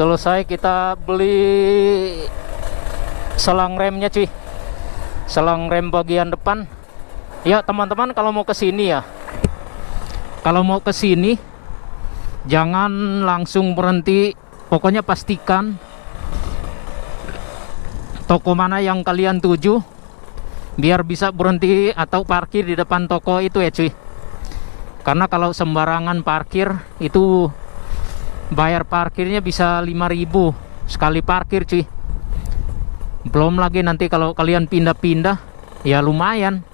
Selesai kita beli selang remnya cuy, selang rem bagian depan. Ya teman-teman, kalau mau ke sini ya, kalau mau ke sini jangan langsung berhenti. Pokoknya pastikan toko mana yang kalian tuju, biar bisa berhenti atau parkir di depan toko itu ya cuy. Karena kalau sembarangan parkir itu bayar parkirnya bisa 5.000 sekali parkir cuy. Belum lagi nanti kalau kalian pindah-pindah ya lumayan.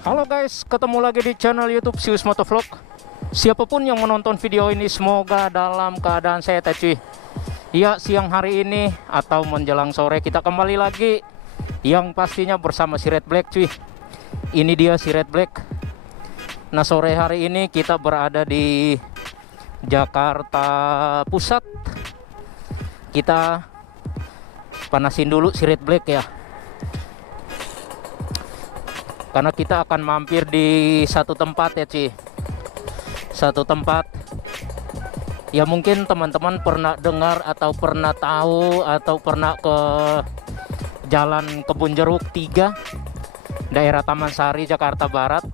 Halo guys, ketemu lagi di channel YouTube Sius Motovlog. Siapapun yang menonton video ini semoga dalam keadaan sehat cuy. Ya, siang hari ini atau menjelang sore kita kembali lagi, yang pastinya bersama si Red Black cuy. Ini dia si Red Black. Nah, sore hari ini kita berada di Jakarta Pusat. Kita panasin dulu si Red Black ya, karena kita akan mampir di satu tempat ya cuy. Satu tempat ya, mungkin teman-teman pernah dengar atau pernah tahu atau pernah ke Jalan Kebun Jeruk 3, daerah Taman Sari, Jakarta Barat,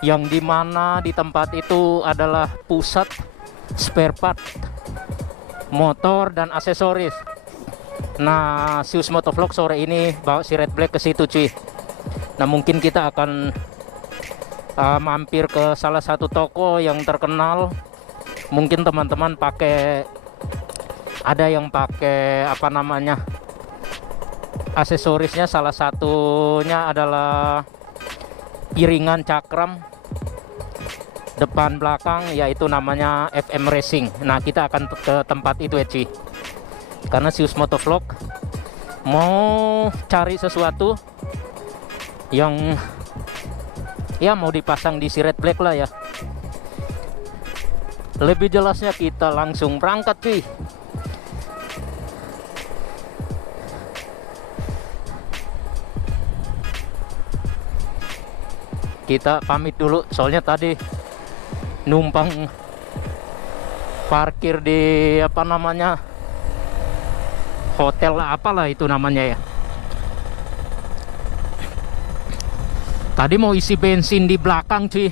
yang dimana di tempat itu adalah pusat spare part motor dan aksesoris. Nah, Sius Motovlog sore ini bawa si Red Black ke situ cuy. Nah, mungkin kita akan mampir ke salah satu toko yang terkenal. Mungkin teman-teman ada yang pakai apa namanya, aksesorisnya, salah satunya adalah piringan cakram depan belakang, yaitu namanya FM Racing. Nah, kita akan ke tempat itu ya cuy, karena Sius Motovlog mau cari sesuatu yang ya mau dipasang di si Red Black lah ya. Lebih jelasnya kita langsung berangkat cuy. Kita pamit dulu soalnya tadi numpang parkir di apa namanya, hotel apalah itu namanya ya. Tadi mau isi bensin di belakang cuy,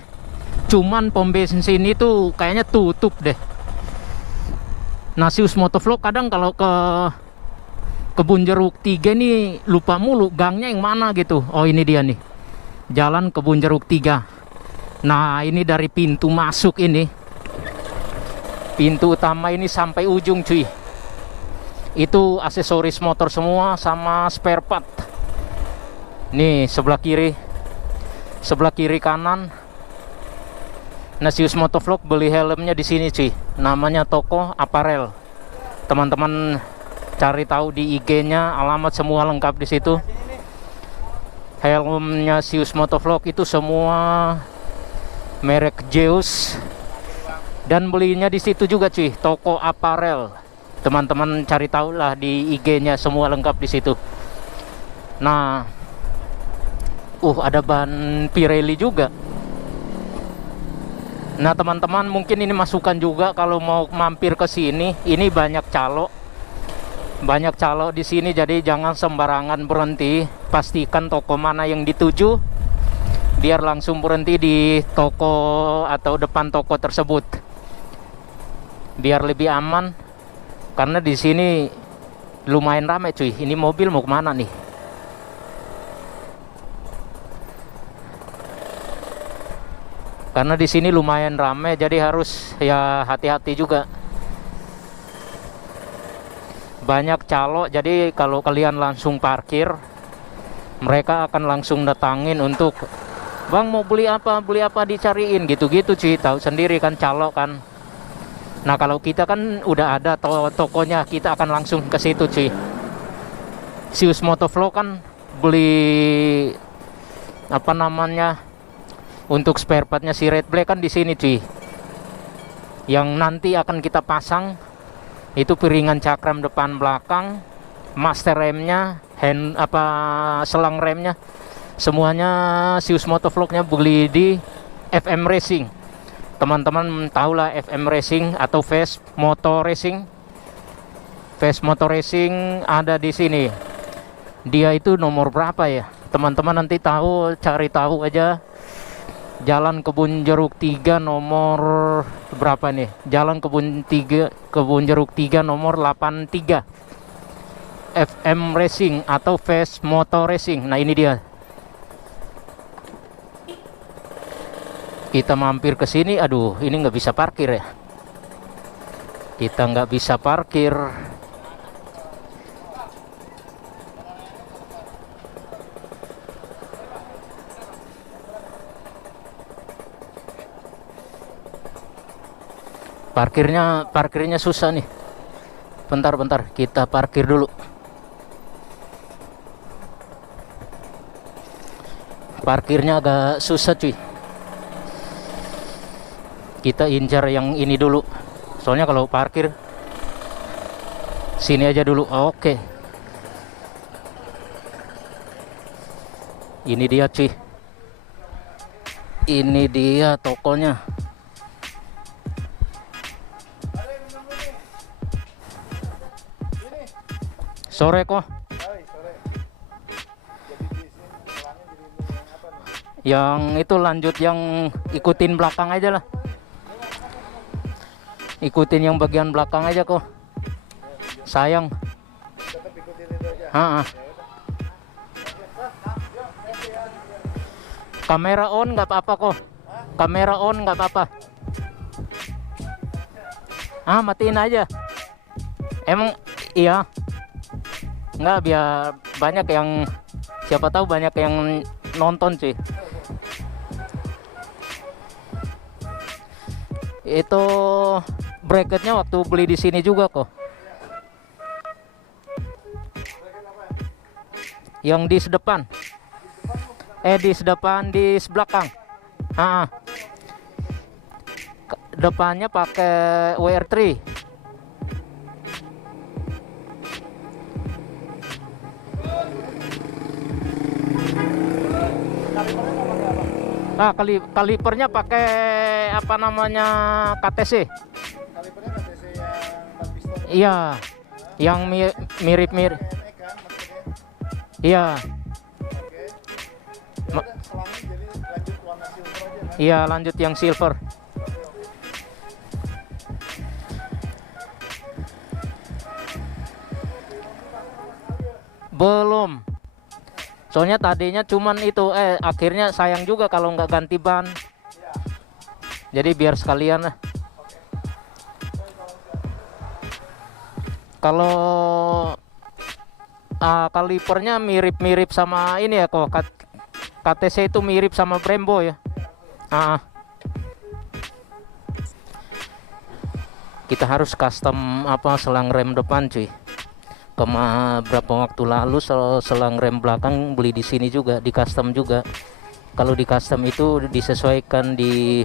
cuman pom bensin itu kayaknya tutup deh. Nah, Sius Motovlog kadang kalau ke Kebun Jeruk 3 nih lupa mulu gangnya yang mana gitu. Oh, ini dia nih, Jalan Kebun Jeruk 3. Nah, ini dari pintu masuk ini, pintu utama ini sampai ujung cuy, itu aksesoris motor semua sama spare part. Nih sebelah kiri kanan. Nah, Sius Motovlog beli helmnya di sini cuy, namanya toko aparel. Teman-teman cari tahu di IG-nya, alamat semua lengkap di situ. Helmnya Sius Motovlog itu semua merek Zeus, dan belinya di situ juga cuy, toko aparel. Teman-teman cari tahu lah di IG-nya, semua lengkap di situ. Nah, ada ban Pirelli juga. Nah, teman-teman mungkin ini masukan juga kalau mau mampir ke sini. Ini banyak calo di sini, jadi jangan sembarangan berhenti. Pastikan toko mana yang dituju, biar langsung berhenti di toko atau depan toko tersebut, biar lebih aman. Karena di sini lumayan ramai cuy. Ini mobil mau kemana nih? Karena di sini lumayan ramai, jadi harus ya hati-hati juga. Banyak calo, jadi kalau kalian langsung parkir, mereka akan langsung datangin untuk, "Bang, mau beli apa dicariin," gitu-gitu cuy. Tahu sendiri kan calo kan. Nah, kalau kita kan udah ada tokonya, kita akan langsung ke situ cuy. Sius Motovlog kan beli apa namanya, untuk spare partnya si Red Black kan di sini cuy. yang nanti akan kita pasang itu piringan cakram depan belakang, master remnya, selang remnya, semuanya Sius Motovlognya beli di FM Racing. Teman-teman tahulah FM Racing atau Fast Motor Racing. Fast Motor Racing ada di sini. Dia itu nomor berapa ya? Teman-teman nanti tahu, cari tahu aja. Jalan Kebun Jeruk 3 nomor berapa nih? Jalan Kebun Jeruk 3 nomor 83. FM Racing atau Fast Motor Racing. Nah, ini dia. Kita mampir ke sini. Aduh, ini nggak bisa parkir ya. Kita nggak bisa parkir. Parkirnya susah nih. Bentar, kita parkir dulu. Parkirnya agak susah cuy. Kita incar yang ini dulu. Soalnya kalau parkir sini aja dulu. Oke. Ini dia cuy. Ini dia tokonya. Sore kok. Yang itu lanjut yang ikutin belakang aja lah. Ikutin yang bagian belakang aja kok. Sayang. Kamera on nggak apa-apa kok. Kamera on nggak apa-apa. Matiin aja. Emang iya. Nggak, biar banyak yang, siapa tahu banyak yang nonton sih. Itu bracketnya waktu beli di sini juga kok. Yang di sedepan. Di sedepan, di belakang. Depannya pakai WR3. Kalipernya pakai apa namanya, KTC. Kalipernya KTC yang 4 piston. Iya, yang mirip-mirip. Iya. Oke. Ya udah, selangnya jadi lanjut warna silver aja kan? Iya, lanjut yang silver. Belum. Soalnya tadinya cuman itu, akhirnya sayang juga kalau nggak ganti ban. Jadi biar sekalian lah. Kalau kalipernya mirip-mirip sama ini ya kok. KTC itu mirip sama Brembo ya. Kita harus custom selang rem depan cuy. Berapa waktu lalu selang rem belakang beli di sini juga, di custom juga. Kalau di custom itu disesuaikan,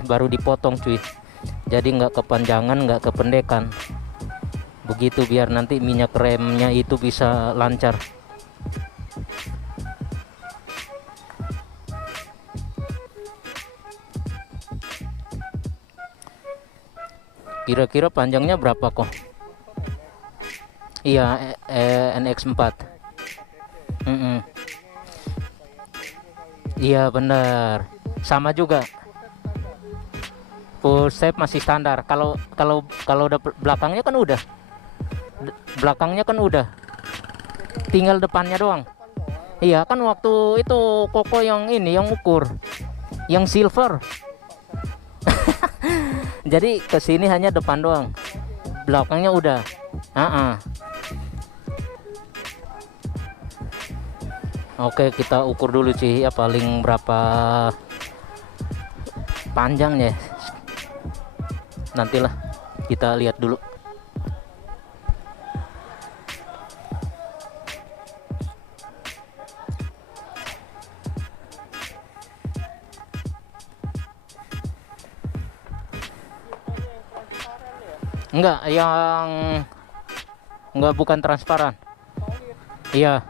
baru dipotong cuy. Jadi nggak kepanjangan, nggak kependekan. Begitu biar nanti minyak remnya itu bisa lancar. Kira-kira panjangnya berapa kok? Iya, NX4. Iya benar, sama juga. Full step masih standar. Kalau udah belakangnya kan udah. Tinggal depannya doang. Iya kan, waktu itu Koko yang ini yang ukur, yang silver. Jadi kesini hanya depan doang, belakangnya udah. Oke, kita ukur dulu sih ya, paling berapa panjangnya. Nantilah kita lihat dulu. Enggak, yang enggak, bukan transparan. Iya.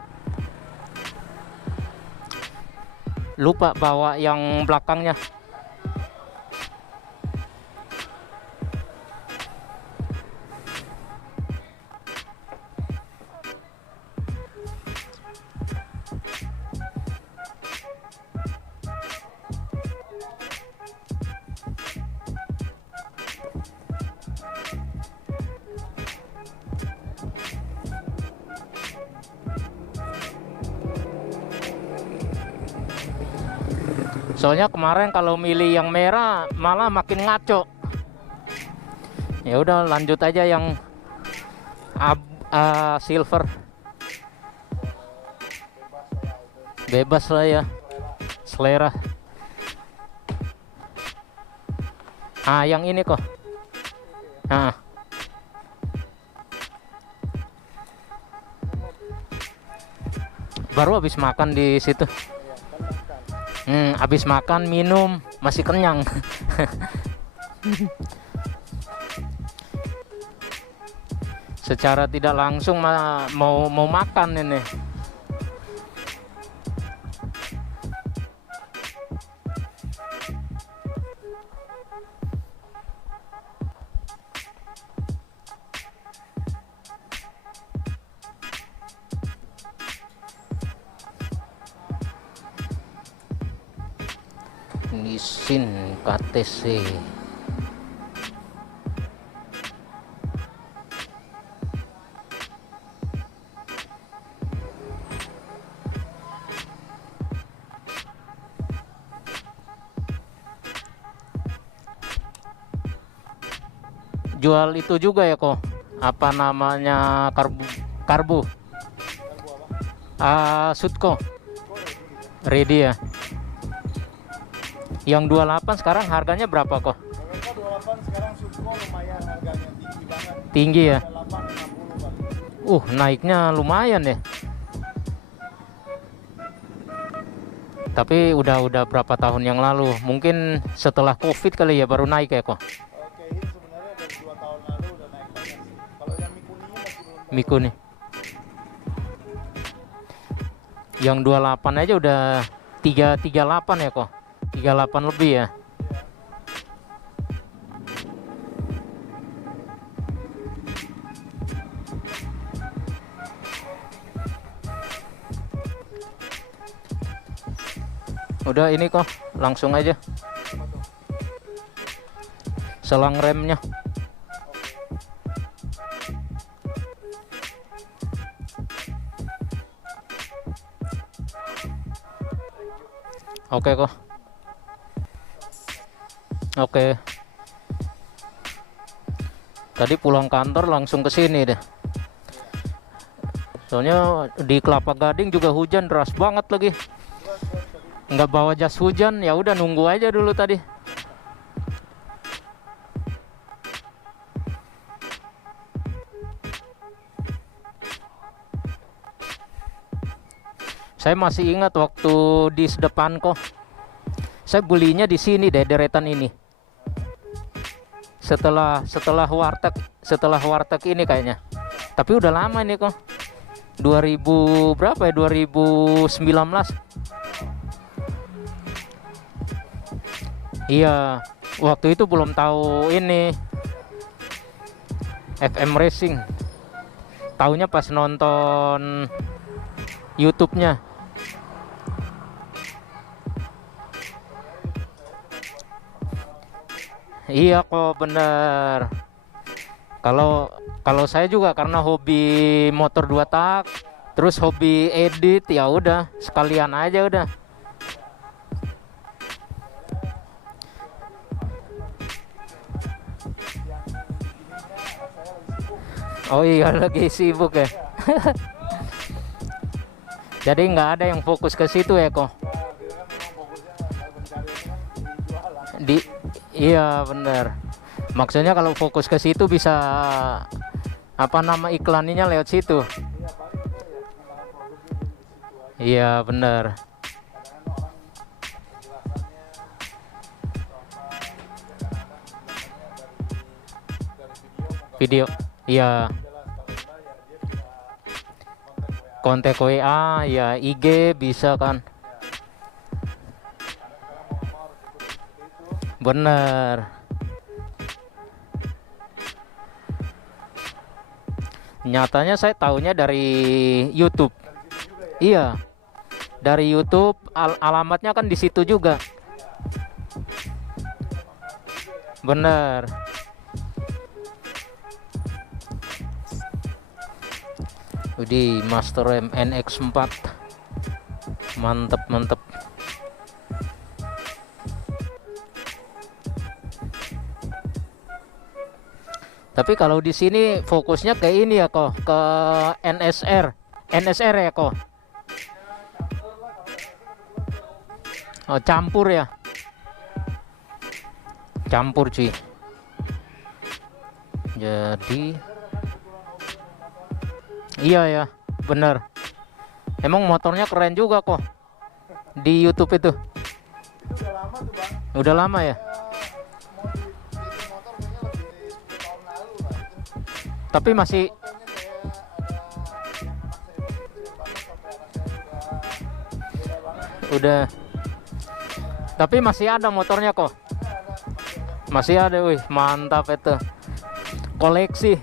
Lupa bawa yang belakangnya. Soalnya kemarin kalau milih yang merah malah makin ngaco. Ya udah lanjut aja yang silver. Bebas lah ya, selera. Yang ini kok. Baru habis makan di situ. Habis makan minum masih kenyang. Secara tidak langsung mau makan ini. Nissin KTC. Jual itu juga ya kok, apa namanya, karbu Sutco ready ya. Yang 28 sekarang harganya berapa kok? Mereka 28 sekarang Sutco lumayan harganya tinggi banget. Tinggi ya? 850 kali. Naiknya lumayan ya. Tapi udah berapa tahun yang lalu? Mungkin setelah Covid kali ya baru naik ya kok. Oke, ini sebenarnya dari 2 tahun lalu udah naik banyak sih. Kalau yang Mikuni masih belum. Mikuni. Yang 28 aja udah 338 ya kok. 38 lebih ya. Udah ini kok, langsung aja. Selang remnya. Oke kok. Oke. Tadi pulang kantor langsung ke sini deh. Soalnya di Kelapa Gading juga hujan deras banget lagi. Nggak bawa jas hujan, ya udah nunggu aja dulu tadi. Saya masih ingat waktu di depan kok. Saya belinya di sini deh, deretan ini. Setelah warteg ini kayaknya. Tapi udah lama ini kok. 2000 berapa ya? 2019. Iya, waktu itu belum tahu ini FM Racing. Taunya pas nonton YouTube-nya. Iya kok, bener. Kalau saya juga karena hobi motor 2 tak, terus hobi edit, ya udah sekalian aja udah. Oh iya, lagi sibuk ya. Jadi nggak ada yang fokus ke situ ya kok. Iya bener. Maksudnya kalau fokus ke situ bisa apa nama iklannya lewat situ. Iya bener. Video. Iya. Kontak WA, ya IG bisa kan. Bener. Nyatanya saya tahunya dari YouTube. Iya. Dari YouTube, alamatnya kan di situ juga. Bener. Widih, Master M NX4. Mantep, mantep. Tapi kalau di sini fokusnya ke ini ya kok, ke NSR ya kok. Oh, campur ya. Campur cuy. Jadi iya ya, bener. Emang motornya keren juga kok. Di YouTube itu. Udah lama tuh bang. Udah lama ya. Mau di itu motor kayaknya lebih dari 10 tahun lalu lah itu. Tapi masih Fotonya kayak ada yang anak saya masih kecil banget sampai anak saya udah beda banget kan. udah. Tapi masih ada motornya kok. Masih ada, wih, mantap itu. Koleksi.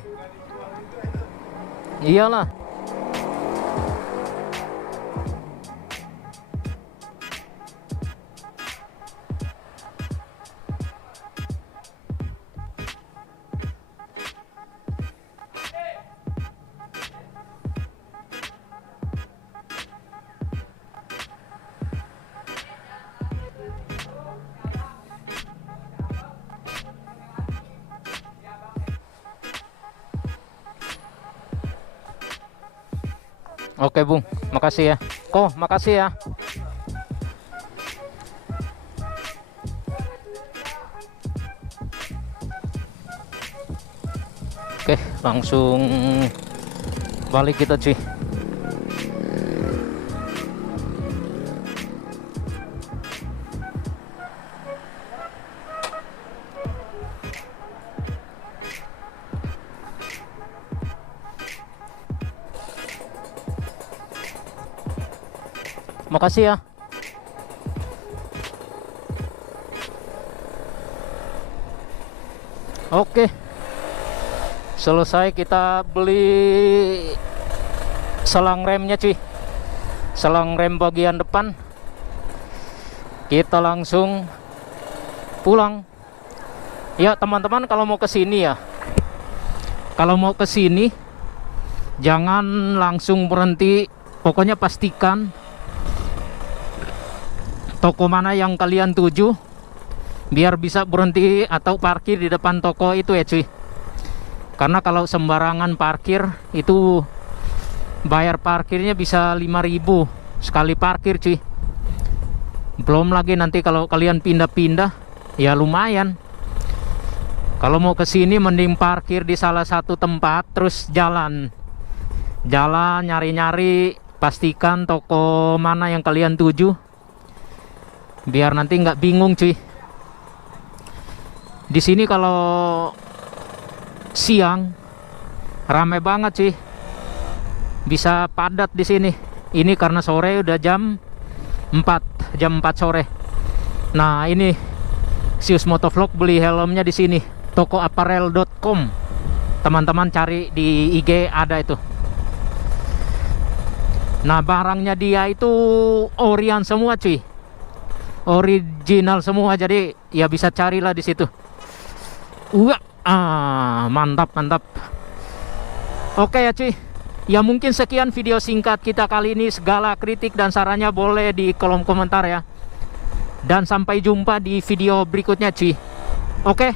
Iyalah. Oke Bung, makasih ya. Ko, makasih ya. Oke, langsung balik kita cuy. Makasih ya. Oke. Selesai kita beli selang remnya cuy. Selang rem bagian depan. Kita langsung pulang. Ya, teman-teman kalau mau ke sini ya. Kalau mau ke sini jangan langsung berhenti. Pokoknya pastikan toko mana yang kalian tuju, biar bisa berhenti atau parkir di depan toko itu ya cuy. Karena kalau sembarangan parkir itu bayar parkirnya bisa 5.000 sekali parkir cuy. Belum lagi nanti kalau kalian pindah-pindah ya lumayan. Kalau mau ke sini mending parkir di salah satu tempat terus jalan nyari-nyari, pastikan toko mana yang kalian tuju biar nanti nggak bingung cuy. Di sini kalau siang rame banget cuy, bisa padat di sini. Ini karena sore udah jam 4 sore. Nah ini Sius Motovlog beli helmnya di sini, tokoapparel.com. Teman-teman cari di IG ada itu. Nah barangnya dia itu Orion semua cuy. Original semua, jadi ya bisa carilah di situ. Mantap. Oke ya cuy. Ya mungkin sekian video singkat kita kali ini. Segala kritik dan sarannya boleh di kolom komentar ya. Dan sampai jumpa di video berikutnya cuy. Oke.